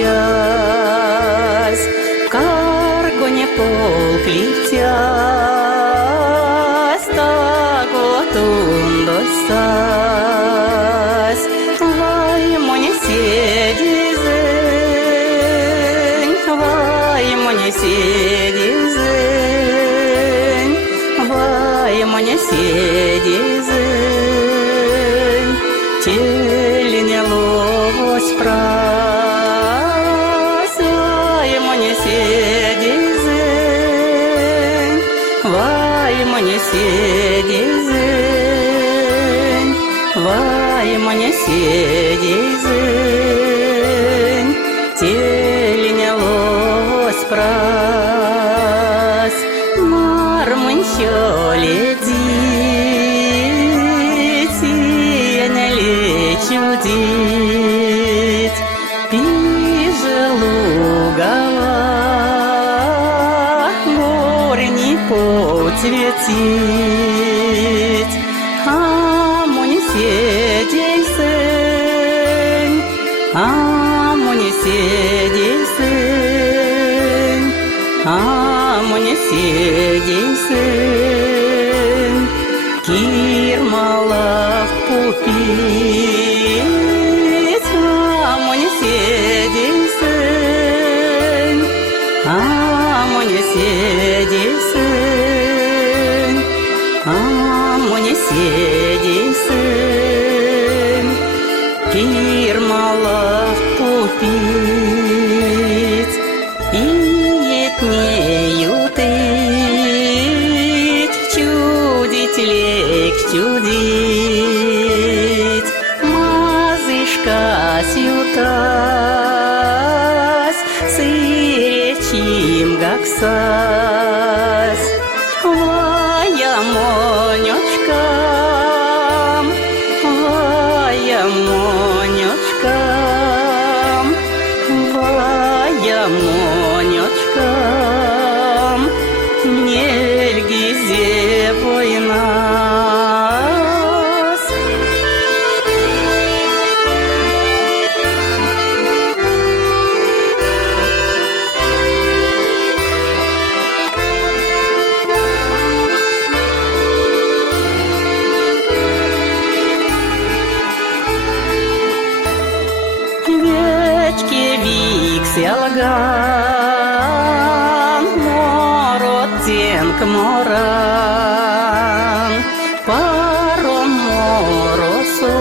час, в каргоне полк летясь, так вот он достась. Вай, моне седизень, вай, моне седизень, вай, моне седизень, телене ловось прась, вай, моне седизень, вай, моне седизень, вай, моне седизень, телене ловось прась, мармын ледить, я не лечу дить, пиже лугова, горе не поцветить, а моне седейсень, а моне седейсень, а моне седейсень, кирмалав пупить, а моне седейсень, а моне седейсень, а моне седейсень, кирмалав пупить, и етнею тыть, чудить лек чудить, мазышка сютась, сыречим гаксась, вая монечка, вая монечка, вая монечка, нельги зевой нас. Вечки викселган, морот тенк моран, паром моросо,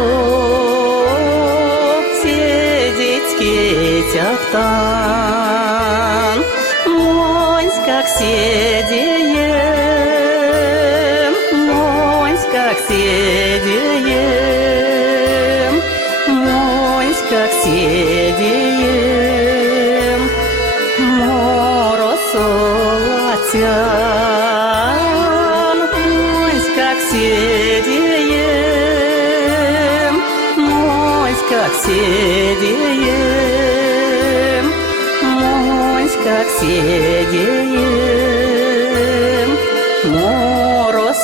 седеть кетяхтан, монсь как седеем, монсь как седеем, монсь как седеем, моросолатян, монсь как седеем, монсь как седеем, монсь как седеем, моросолатян.